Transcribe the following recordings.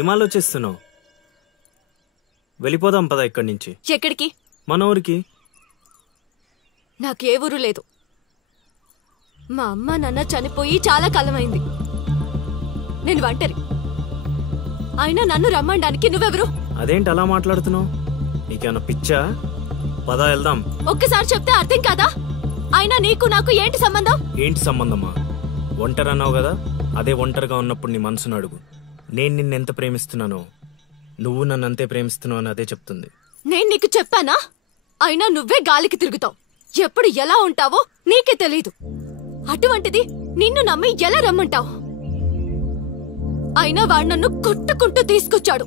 ఏం ఆలోచిస్తున్నావు? వెళ్ళిపోదాం పద ఇక్కడి నుంచి. ఎక్కడికి? మన ఊరికి. నాకే ఊరు లేదు. మా అమ్మ నాన్న చనిపోయి చాలా కాలమైంది. నేను ఒంటరి. అయినా నన్ను రమ్మడానికి నువ్వెవరు? అదేంటి అలా మాట్లాడుతున్నావు? నీకేమన్నా పిచ్చా? పద వెళ్దాం. ఒక్కసారి చెప్తే అర్థం కాదా? అయినా నీకు నాకు ఏంటి సంబంధం? ఏంటి సంబంధమా? ఒంటరి అన్నావు కదా, అదే ఒంటరిగా ఉన్నప్పుడు నీ మనసును అడుగు. నేను నిన్నెంత ప్రేమిస్తున్నానో నువ్వు నన్ను అంతే ప్రేమిస్తున్నావు అని అదే చెప్తుంది. నేను నీకు చెప్పానా? అయినా నువ్వే గాలికి తిరుగుతావు. ఎప్పుడు ఎలా ఉంటావో నీకే తెలీదు. అటువంటిది నిన్ను నమ్మి ఎలా రమ్మంటావు? అయినా వాడు నన్ను కొట్టుకుంటూ తీసుకొచ్చాడు.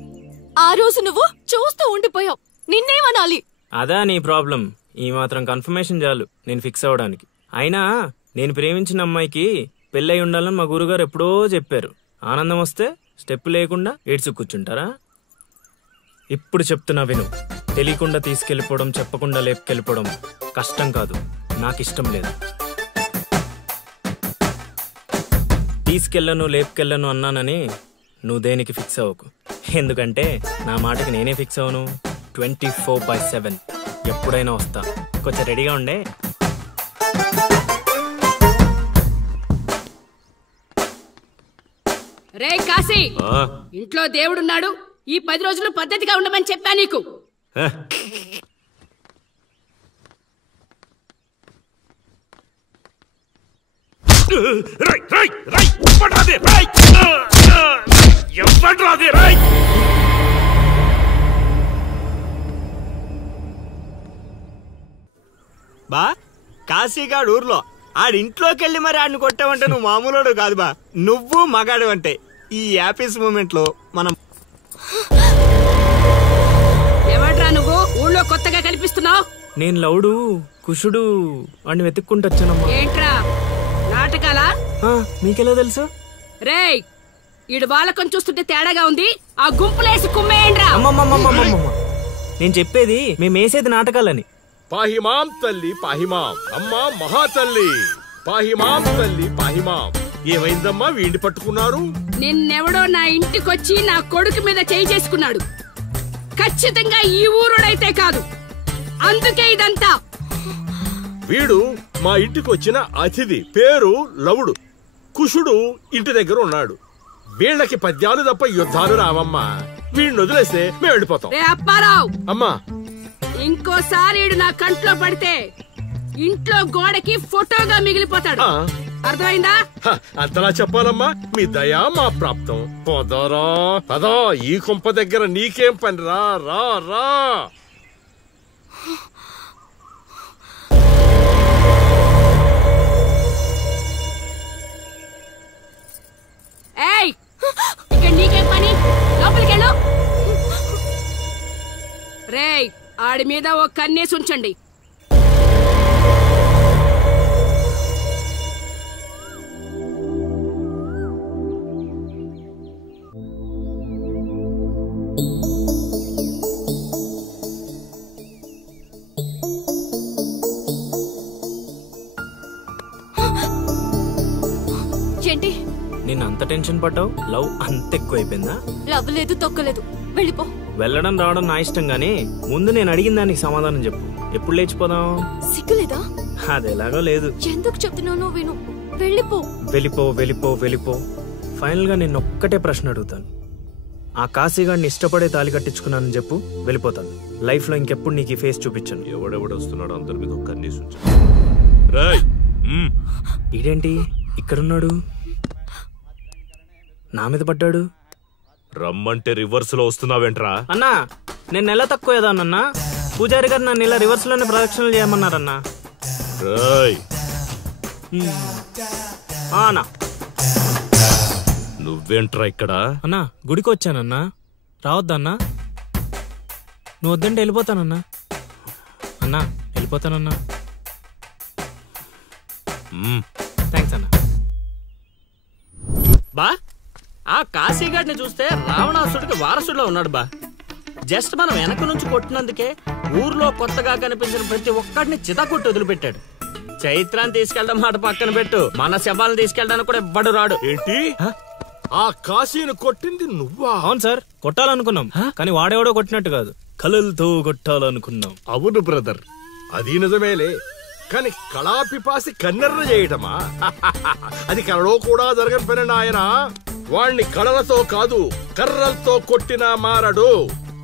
ఆ రోజు నువ్వు చూస్తూ ఉండిపోయావు. నిన్నేమనాలి? అదా నీ ప్రాబ్లం? ఈ మాత్రం కన్ఫర్మేషన్ చాలు నేను ఫిక్స్ అవ్వడానికి. అయినా నేను ప్రేమించిన అమ్మాయికి పెళ్ళై ఉండాలని మా గురుగారు ఎప్పుడో చెప్పారు. ఆనందం వస్తే స్టెప్ లేకుండా ఏడ్చి కూర్చుంటారా? ఇప్పుడు చెప్తున్నా విను. తెలియకుండా తీసుకెళ్ళిపోవడం, చెప్పకుండా లేపుకెళ్ళిపోవడం కష్టం కాదు, నాకిష్టం లేదు. తీసుకెళ్ళను లేపుకెళ్ళను అన్నానని నువ్వు దేనికి ఫిక్స్ అవ్వకు. ఎందుకంటే నా మాటకి నేనే ఫిక్స్ అవ్వను. 24/7 ఎప్పుడైనా వస్తా. కొంచెం రెడీగా ఉండే. రే కాశీ, ఇంట్లో దేవుడున్నాడు. ఈ 10 రోజులు పద్ధతిగా ఉండమని చెప్పా నీకు. బా కాశీగాడు ఊర్లో ఆడింట్లోకి వెళ్ళి మరి ఆడిని కొట్టావంటే నువ్వు మామూలుడు కాదు బా. నువ్వు మగాడు అంటే ఈ హ్యాపీస్ మూమెంట్ లో మనం. ఎవడ్రా నువ్వు ఊళ్ళో కొత్తగా కనిపిస్తున్నావు? నేను లౌడు కుషుడు వాడిని వెతుక్కుంటూ వచ్చానమ్మా. ఏంట్రా నాటకాలా? మీకెలా తెలుసు? రేయ్, ఈడు వాళ్ళకం చూస్తుంటే తేడాగా ఉంది. ఆ గుంపులేసి కుమ్మేయండ్రా. నేను చెప్పేది మేమేసేది నాటకాలని. పాహిమాం తల్లి పాహిమాం, అమ్మా మహాతల్లి పాహిమాం తల్లి పాహిమాం. ఏమైందమ్మా వీడిని పట్టుకున్నారు? నిన్నెవడో నా ఇంటికొచ్చి నా కొడుకు మీద చేయి చేసుకున్నాడు. ఖచ్చితంగా ఈ ఊరుడైతే కాదు, అందుకే ఇదంతా. వీడు మా ఇంటికి వచ్చిన అతిథి, పేరు లవుడు. కుషుడు ఇంటి దగ్గర ఉన్నాడు. వీళ్ళకి పద్యాలు తప్ప యుద్ధాలు రావమ్మా. వీడిని వదిలేస్తే మేము వెళ్ళిపోతాం. అప్పారావు, అమ్మా ఇంకోసారి నా కంట్లో పడితే ఇంట్లో గోడకి ఫోటోగా మిగిలిపోతాడు. అర్థమైందా? అంతలా చెప్పాలమ్మా. మీ దయా మా ప్రాప్తం. పోదారా పదా, ఈ కుంప దగ్గర నీకేం పని? రా రా రా. ఏయ్, ఇక్కడ నీకేం పని? లోపలికెళ్ళు. రేయ్, ఆడి మీద ఓ కన్నేసి ఉంచండి. ఏంటి నిన్ను అంత టెన్షన్ పడ్డావు? లవ్ అంత ఎక్కువైపోయిందా? లవ్ లేదు, తొక్కలేదు. వెళ్ళిపో. వెళ్ళడం రావడం నా ఇష్టం గానీ ముందు నేను అడిగిన దానికి సమాధానం చెప్పు. ఎప్పుడు లేచిపోదాం? సిగ్గులేదా? అది ఎలాగో లేదు. ఎందుకు చెప్తున్నానో విను. వెళ్ళిపో. వెళ్ళిపో వెళ్ళిపో వెళ్ళిపో. ఫైనల్ గా నేను ఒక్కటే ప్రశ్న అడుగుతాను. ఆ కాశీగాడిని ఇష్టపడే తాలి కట్టించుకున్నానని చెప్పు, వెళ్ళిపోతాను. లైఫ్ లో ఇంకెప్పుడు నీకు ఈ ఫేస్ చూపించాను. ఎవడెవడు వస్తున్నాడు అందరి మీద కన్నేసి. ఇదేంటి ఇక్కడున్నాడు? నా మీద పడ్డాడు. రమ్మంటే రివర్స్ లో వస్తున్నావేంట్రా? అన్నా, నేను నెల తక్కువ ఏదానన్నా. పూజారి గారు నన్ను ఇలా రివర్స్ లోనే ప్రదక్షిణలు చేయమన్నారన్నా. నువ్వేంట్రా ఇక్కడ? అన్నా, గుడికి వచ్చానన్నా. రావద్దన్నా? నువ్వు వద్దంటే వెళ్ళిపోతానన్నా. అన్నా, వెళ్ళిపోతానన్నా. థ్యాంక్స్ అన్నా. బా, ఆ కాశీగాడిని చూస్తే రావణాసుడికి వారసుడిలో ఉన్నాడు బా. జస్ట్ మనం వెనక నుంచి కొట్టినందుకే ఊర్లో కొత్తగా కనిపించిన ప్రతి ఒక్కడిని చితకొట్టి వదిలిపెట్టాడు. చైత్రాన్ని తీసుకెళ్ళడం మాట పక్కన పెట్టు, మన శవాలను తీసుకెళ్ళడానికి కూడా ఎవ్వడు రాడు. ఏంటి ఆ కాశీని కొట్టింది నువ్వా? అవును సార్, కొట్టాలనుకున్నాం కానీ వాడేవాడో కొట్టినట్టు కాదు, కలలతో కొట్టాలనుకున్నాం. అవును బ్రదర్, అది నిజమేలే. కాని కళాపిపాసి కన్నెర్ర చేయటమా? అది కళలో కూడా జరగని పని నాయన. వాణ్ణి కళలతో కాదు కర్రలతో కొట్టినా మారడు.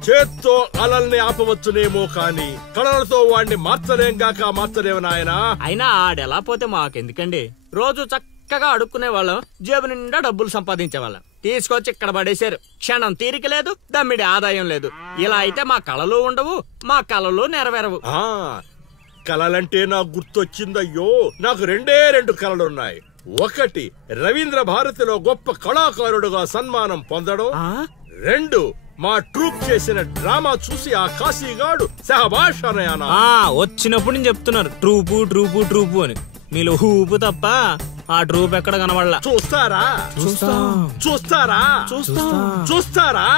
చేత్తో అలల్ని ఆపవచ్చునేమో కాని కళలతో వాణ్ణి మార్చలేంగాక మార్చలేవు నాయనా. అయినా ఆడెలా పోతే మాకెందుకండి? రోజు చక్కగా అడుక్కునే వాళ్ళం, జేబు నిండా డబ్బులు సంపాదించేవాళ్ళం. తీసుకొచ్చి ఇక్కడ పడేశారు. క్షణం తీరిక లేదు, దమ్మిడి ఆదాయం లేదు. ఇలా అయితే మా కళలు ఉండవు, మా కళలు నెరవేరవు. ఆ కళలంటే నాకు గుర్తొచ్చిందయ్యో. నాకు రెండు కళలున్నాయి. ఒకటి రవీంద్ర భారతిలో గొప్ప కళాకారుడుగా సన్మానం పొందడం. 2 మా ట్రూప్ చేసిన డ్రామా చూసి ఆ కాశీగాడు సహబాష్ అనయానా. వచ్చినప్పుడు నేను చెప్తున్నారు ట్రూపు ట్రూపు ట్రూపు అని. మీలో ఊపు తప్ప ఆ ట్రూప్ ఎక్కడ కనబడలా. చూస్తారా చూస్తారా?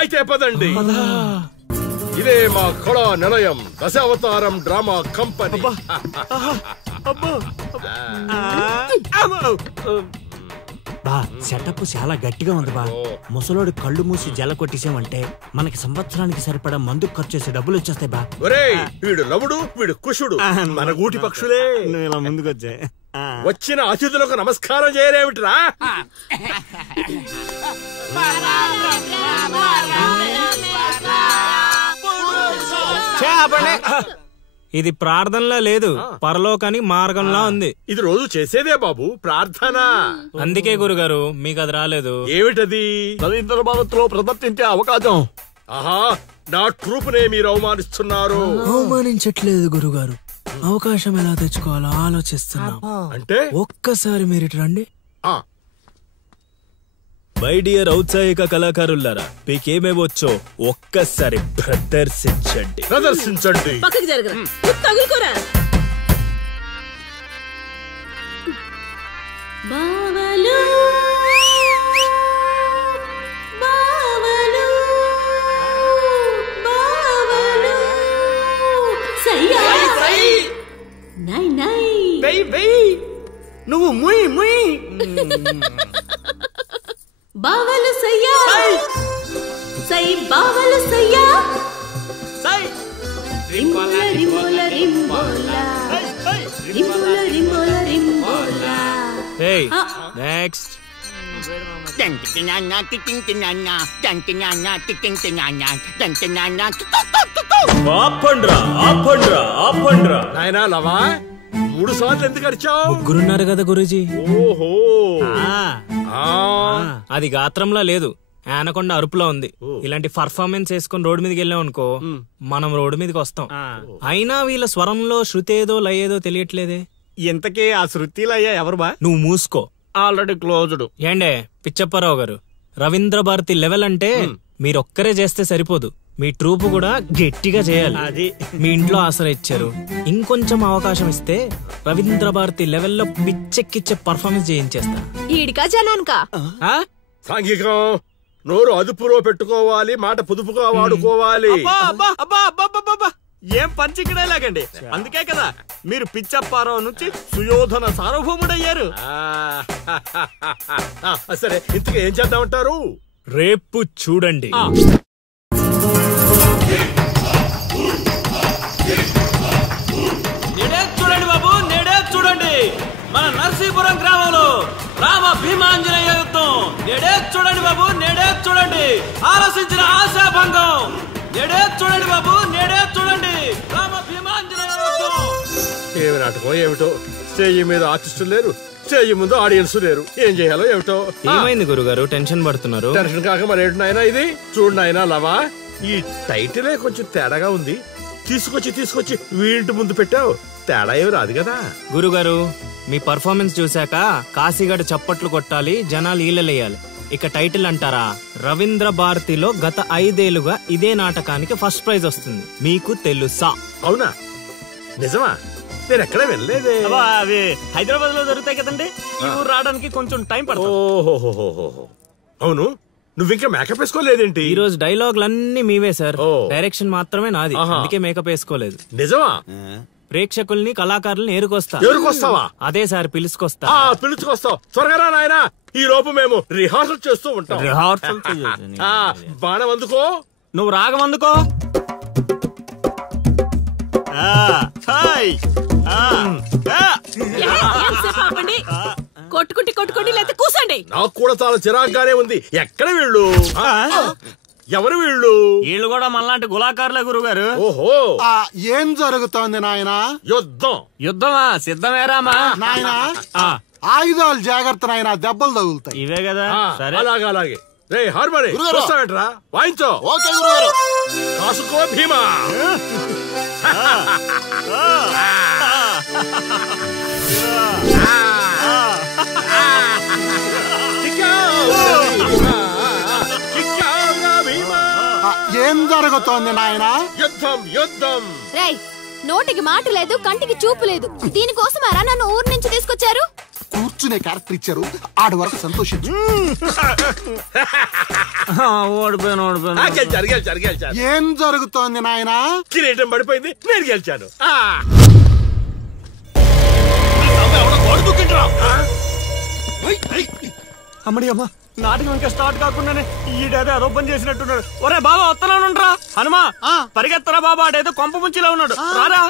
అయితే పదండి. ఇదే మా కళా నిలయం, దశావతారం డ్రామా కంపెనీ. బా సెటప్ చాలా గట్టిగా ఉంది బా. ముసలోడి కళ్ళు మూసి జల కొట్టేసామంటే మనకి సంవత్సరానికి సరిపడా మందు ఖర్చు చేసే డబ్బులు వచ్చేస్తాయి బా. ఒరేయ్, వీడు లవుడు, వీడు కుషుడు, మన గూటి పక్షులే. ఇలా ముందుకొచ్చే వచ్చిన అతిథులకు నమస్కారం చేయలేమిట్రా? ఇది ప్రార్థనలా లేదు, పరలోకానికి మార్గంలా ఉంది. ఇది రోజు చేసేదే బాబు ప్రార్థన. అందుకే గురుగారు మీకు అది రాలేదు. ఏమిటది? రవీంద్ర భారతిలో ప్రదర్శించే అవకాశం. ఆహా, నా ట్రూపునే మీరు అవమానిస్తున్నారు. అవమానించట్లేదు గురుగారు, అవకాశం ఎలా తెచ్చుకోవాలో ఆలోచిస్తున్నాం. అంటే ఒక్కసారి మీరు ఇటు రండి. ఆ మై డియర్ ఔత్సాహిక కళాకారులారా, మీకేమేవచ్చో ఒక్కసారి ప్రదర్శించండి. పక్కకి జరగరా, తగులుకోరా. బావలు బావలు బావలు సయ్యా నై నై నువ్వు ముయ్ ముయ్. బావలు సయ్యా సై బావలు సయ్యా రింబోల రింబోల రింబోల రింబోల రింబోల రింబోల. Hey, next. నాయనా లవా, 3 సార్లు ఎందుకు అరిచావు? ముగ్గురున్నారు కదా గురూజీ. ఓహో, అది గాత్రంలా లేదు, ఆనకొండ అరుపులో ఉంది. ఇలాంటి పర్ఫార్మెన్స్ వేసుకుని రోడ్డు మీదకి వెళ్ళాం అనుకో, మనం రోడ్డు మీదకి వస్తాం. అయినా వీళ్ళ స్వరంలో శృతేదో లయేదో తెలియట్లేదే. ఇంతకీ ఆ శృతిలయ్యా ఎవరు బా? నువ్వు మూసుకో, ఆల్రెడీ క్లోజ్డ్. ఏండే పిచ్చప్పారావు గారు, రవీంద్ర భారతి లెవెల్ అంటే మీరొక్కరే చేస్తే సరిపోదు, మీ ట్రూప్ కూడా గట్టిగా చేయాలి. అది మీ ఇంట్లో ఆసరా ఇచ్చారు, ఇంకొంచెం అవకాశం ఇస్తే రవీంద్ర భారతి లెవెల్లో పిచ్చెక్కిచ్చే పర్ఫార్మెన్స్ చేయించేస్తా. ఈడికా జనానికా? సాంఘికం, నోరు అదుపులో పెట్టుకోవాలి, మాట పొదుపుగా వాడుకోవాలి. ఏం పంచికడే లాగండి. అందుకే కదా మీరు పిచ్చప్పారావు నుంచి సుయోధన సార్వభౌముడయ్యారు. సరే, ఇంతకీ ఏం చేద్దామంటారు? రేపు చూడండి. నేడే చూడండి బాబు, నేడే చూడండి. మన నర్సీపురం గ్రామంలో రామ భీమాంజనేయ యుద్ధం. నేడే చూడండి బాబు, నేడే చూడండి. ఆలోచించిన ఆశాభంగం. నేడే చూడండి బాబు, నేడే చూడండి. రామ భీమాంజనేయ యుద్ధం. ఏమి నాటకం ఏమిటో, స్టేజ్ మీద ఆర్టిస్టులు లేరు, స్టేజ్ ముందు ఆడియన్స్ లేరు. ఏం చేయాలో ఏమిటో. ఏమైంది గురుగారు, టెన్షన్ పడుతున్నారు? టెన్షన్ కాక మరేంటి నాయనా ఇది? చూడు నాయనా లవా, ఈ టైటిలే కొంచెం తేడాగా ఉంది. తీసుకొచ్చి వీంటి ముందు పెట్టావు, తేడా ఏమి రాదు కదా. గురుగారు, మీ పర్ఫార్మెన్స్ చూశాక కాశీగఢ్ చప్పట్లు కొట్టాలి, జనాలు ఈలలేయాలి. ఇక టైటిల్ అంటారా, రవీంద్ర భారతిలో గత 5 ఏళ్లుగా ఇదే నాటకానికి ఫస్ట్ ప్రైజ్ వస్తుంది. మీకు తెలుసా? అవునా? నిజమా? నేను ఎక్కడ వెళ్ళలేదే. అవి హైదరాబాద్ లో దొరుకుతాయి కదండి. ఈ ఊరు రావడానికి కొంచెం టైం పడుతుంది. ఓహో, అవును, నువ్వింకా మేకప్ వేసుకోలేదేంటి? ఈ రోజు డైలాగులన్నీ మీవే సార్, ఓ. డైరెక్షన్ మాత్రమే నాది, ఆహా. అందుకే మేకప్ వేసుకోలేదు. నిజమా? ప్రేక్షకుల్ని కళాకారుల్ని ఏరుకొస్తా. ఎవరికొస్తావా? అదే సార్ పిలుచుకొస్తా. పిలుచుకొస్తావు. త్వరగా రా నాయనా, ఈ లోపు మేము రిహార్సల్ చేస్తూ ఉంటాం. రిహార్సల్ బాణం అందుకో. నువ్వు రాగం అందుకో. కొట్టుకుంటే లేకపోతే కూసండి. నాకు కూడా చాలా చిరాగ్గానే ఉంది. ఎక్కడ వీళ్ళు? ఎవరు వీళ్ళు? వీళ్ళు కూడా మనలాంటి గులాకారులే గురుగారు. ఓహో, ఏం జరుగుతోంది నాయనా? యుద్ధమా? సిద్ధమేరామా నాయనా? ఆయుధాలు జాగ్రత్త నాయనా, దెబ్బలు తగులుతాయి. ఇవే కదా. సరే, అలాగే. రే హార్మోని వస్తావేట్రా? వాయించో. ఓకే గురుగారు. కాసుకో భీమా. ఏం జరుగుతోంది నాయనా? యుద్ధం. రేయ్, నోటికి మాట లేదు, కంటికి చూపు లేదు. దీనికోసమారా నన్ను ఊరు నుంచి తీసుకొచ్చారు? కూర్చునే క్యారెక్టర్ ఇచ్చారు, ఆడి వరకు సంతోషించు. గెలిచారు. ఏం జరుగుతోంది నాయనా? కిరీటం పడిపోయింది, నేను గెలిచాను. అమ్మడి అమ్మ, నాటకం ఇంకా స్టార్ట్ కాకుండానే ఈడేదో అదోపం చేసినట్టున్నాడు. ఒరే బాబా, వస్తున్నానుండ్రా. హనుమా, పరిగెత్తరా బాబా, ఆడేదో కొంప ముంచిలా ఉన్నాడు. రారా.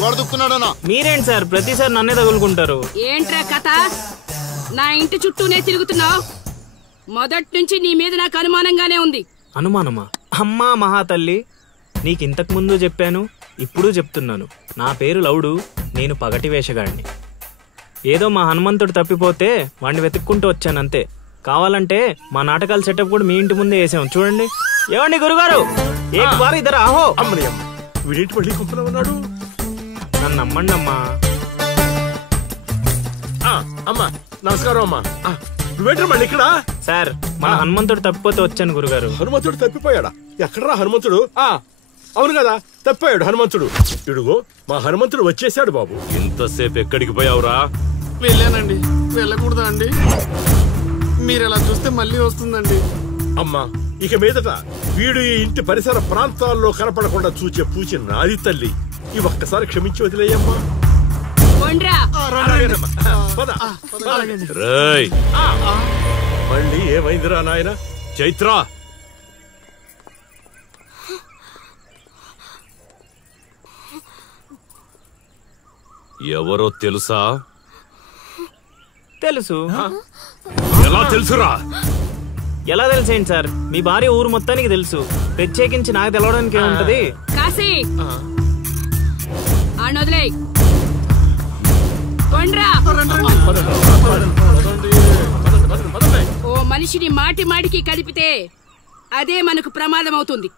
గోడ దుక్కున్నాడనా? మీరేంటి సార్ ప్రతిసారి నన్నే తగులుకుంటారు? ఏంట్రా కథ? నా ఇంటి చుట్టూనే తిరుగుతున్నావు. మొదటి నుంచి నీ మీద నాకు అనుమానంగానే ఉంది. అనుమానమా? అమ్మా మహాతల్లి, నీకింతకు ముందు చెప్పాను, ఇప్పుడు చెప్తున్నాను. నా పేరు లవుడు, నేను పగటి వేషగాడిని. ఏదో మా హనుమంతుడు తప్పిపోతే వాడిని వెతుక్కుంటూ వచ్చానంతే. కావాలంటే మా నాటకాల సెటప్ కూడా మీ ఇంటి ముందే వేసాం, చూడండి. ఏమండి గురుగారు, ఏక్ బార్ ఇద్దరు ఆహో. వీడేంటి మళ్ళీ కుంపలో ఉన్నాడు? నన్ను నమ్మండి అమ్మా. అమ్మా నమస్కారం. అమ్మా నువ్వేంటి మళ్ళీ ఇక్కడ? సార్, మన హనుమంతుడు తప్పిపోతే వచ్చాను గురుగారు. హనుమంతుడు తప్పిపోయాడా? ఎక్కడరా హనుమంతుడు? అవును కదా, తప్పిపోయాడు హనుమంతుడు. ఇడుగో మా హనుమంతుడు వచ్చేసాడు. బాబు, ఇంతసేపు ఎక్కడికి పోయావురా? వెళ్ళానండి. వెళ్ళకూడదా అండి? మీరు ఎలా చూస్తే మళ్ళీ వస్తుందండి. అమ్మా, ఇక మీదట వీడు ఈ ఇంటి పరిసర ప్రాంతాల్లో కనపడకుండా చూచే పూచి నాది తల్లి. ఈ ఒక్కసారి క్షమించి వదిలేయమ్మా. మళ్ళీ ఏమైందిరా నాయన? చైత్ర, ఎవరో తెలుసా? తెలుసు. ఎలా తెలుసురా? ఎలా తెలిసేంటి సార్, మీ భార్య ఊరు మొత్తానికి తెలుసు. ప్రత్యేకించి నాకు తెలవడానికి ఏముంటది? కాశీ, ఆనొదిలే. ఓ మనిషిని మాటి మాటికి కదిపితే అదే మనకు ప్రమాదం అవుతుంది.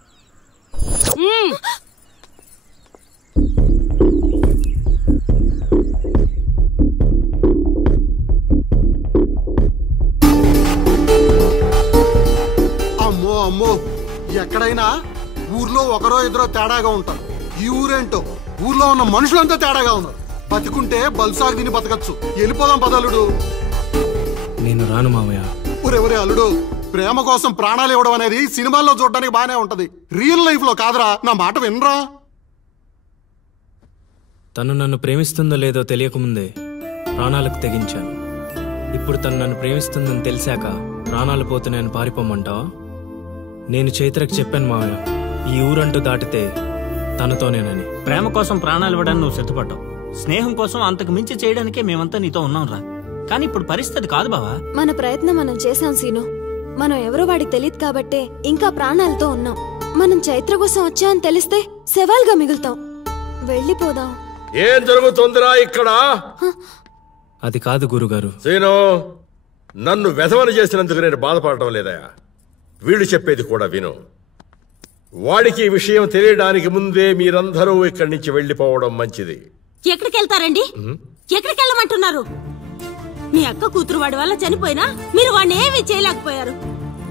అమ్మో, ఎక్కడైనా ఊర్లో ఒకరో ఇద్దరో తేడాగా ఉంటారు. ఈ ఊరేంటో ఊర్లో ఉన్న మనుషులంతా తేడాగా ఉన్నారు. బతికుంటే బల్సాగు తిని బతకచ్చు. వెళ్ళిపోదాం పదలుడు. నేను రాను మావయ్య. ఒరే అల్లుడు, ప్రేమ కోసం ప్రాణాలు ఇవ్వడం అనేది సినిమాల్లో చూడడానికి బానే ఉంటది, రియల్ లైఫ్ లో కాదురా. నా మాట వినరా? తను నన్ను ప్రేమిస్తుందో లేదో తెలియకముందే ప్రాణాలకు తెగించాను. ఇప్పుడు తను నన్ను ప్రేమిస్తుందని తెలిసాక ప్రాణాలు పోతున్నాయని పారిపోమంటావా? నేను చైత్రకు చెప్పాను మావయ్య, ఈ ఊరంటూ దాటితే తనతోనేనని. ప్రేమ కోసం ప్రాణాలు ఇవ్వడానికి నువ్వు సిద్ధపడ్డావు. స్నేహం కోసం అంతకు మించి చేయడానికే మేమంతా నీతో ఉన్నాం రా. కానీ ఇప్పుడు పరిస్థితి కాదు బావా. మన ప్రయత్నం మనం చేశాం సీను. మనం ఎవరో వాడికి తెలియదు కాబట్టే ఇంకా ప్రాణాలతో ఉన్నాం. మనం చైత్ర కోసం వచ్చామని తెలిస్తే శవాల్గా మిగులుతాం. వెళ్ళిపోదాం. ఏం జరుగుతుందిరా ఇక్కడ? అది కాదు గురుగారు. సీను, నన్ను వెధవని చేసినందుకు నేను బాధపడటం లేదా? వీళ్ళు చెప్పేది కూడా విను. వాడికి ఈ విషయం తెలియడానికి ముందే మీరందరూ ఇక్కడి నుంచి వెళ్లిపోవడం మంచిది. ఎక్కడికి వెళ్తారండి? ఎక్కడికి వెళ్ళమంటున్నారు? మీ అక్క కూతురు వాడి వల్ల చనిపోయినా మీరు వాడిని ఏమీ చేయలేకపోయారు.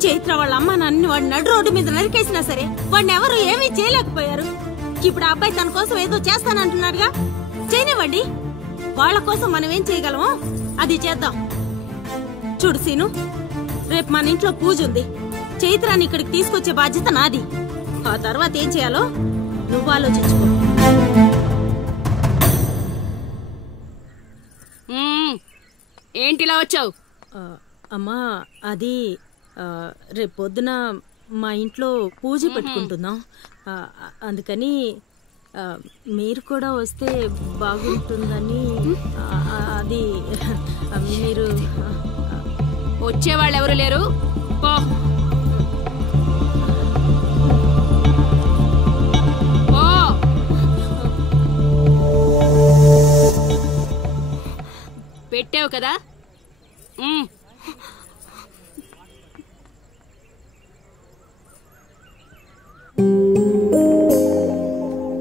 చైత్ర వాళ్ళ అమ్మ నాన్నని వాడి నడు రోడ్డు మీద నరికేసినా సరే వాడిని ఎవరు ఏమీ చేయలేకపోయారు. ఇప్పుడు ఆ అబ్బాయి తన కోసం ఏదో చేస్తానంటున్నాడుగా, చేయనివ్వండి. వాళ్ళ కోసం మనం ఏం చేయగలమో అది చేద్దాం. చూడు సీను, రేపు మన ఇంట్లో పూజ ఉంది. చైత్రాన్ని ఇక్కడికి తీసుకొచ్చే బాధ్యత నాది. ఆ తర్వాత ఏం చేయాలో నువ్వు ఆలోచించుకో. ఏంటిలా వచ్చావు? అమ్మా అది రేపు పొద్దున మా ఇంట్లో పూజ పెట్టుకుంటున్నాం. అందుకని మీరు కూడా వస్తే బాగుంటుందని. అది మీరు వచ్చేవాళ్ళు ఎవరు లేరు, పో. పెట్టావు కదా.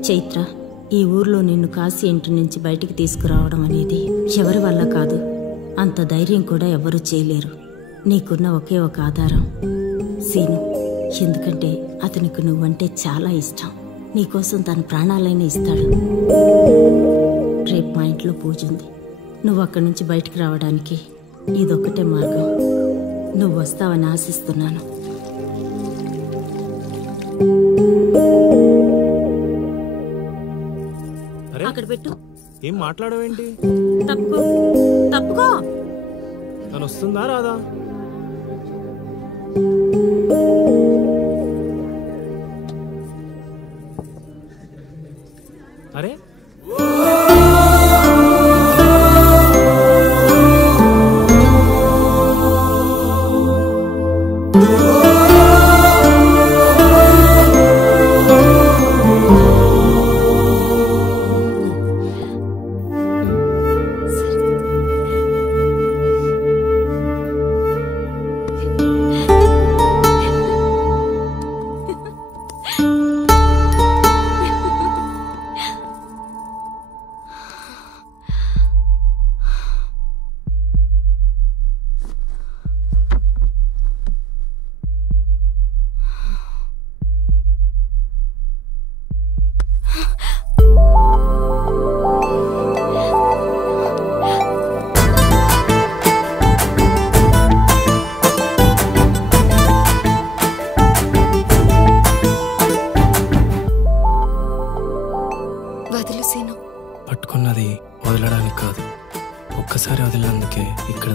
చైత్ర, ఈ ఊర్లో నిన్ను కాశీ ఇంటి నుంచి బయటికి తీసుకురావడం అనేది ఎవరి వల్ల కాదు. అంత ధైర్యం కూడా ఎవరూ చేయలేరు. నీకున్న ఒకే ఒక ఆధారం సీను. ఎందుకంటే అతనికి నువ్వంటే చాలా ఇష్టం. నీకోసం తన ప్రాణాలైనా ఇస్తాడు. రేపు మా ఇంట్లో పూజ ఉంది. నువ్వు అక్కడి నుంచి బయటికి రావడానికి ఇదొక్కటే మార్గం. నువ్వు వస్తావని ఆశిస్తున్నాను. అక్కడ పెట్టు. ఏం మాట్లాడవేంటి? తప్పుకో తప్పుకో. తను వస్తుందా రాదా? అరే పట్టుకున్నది వదలడానికి కాదు, ఒక్కసారి వదిలినందుకే ఇక్కడ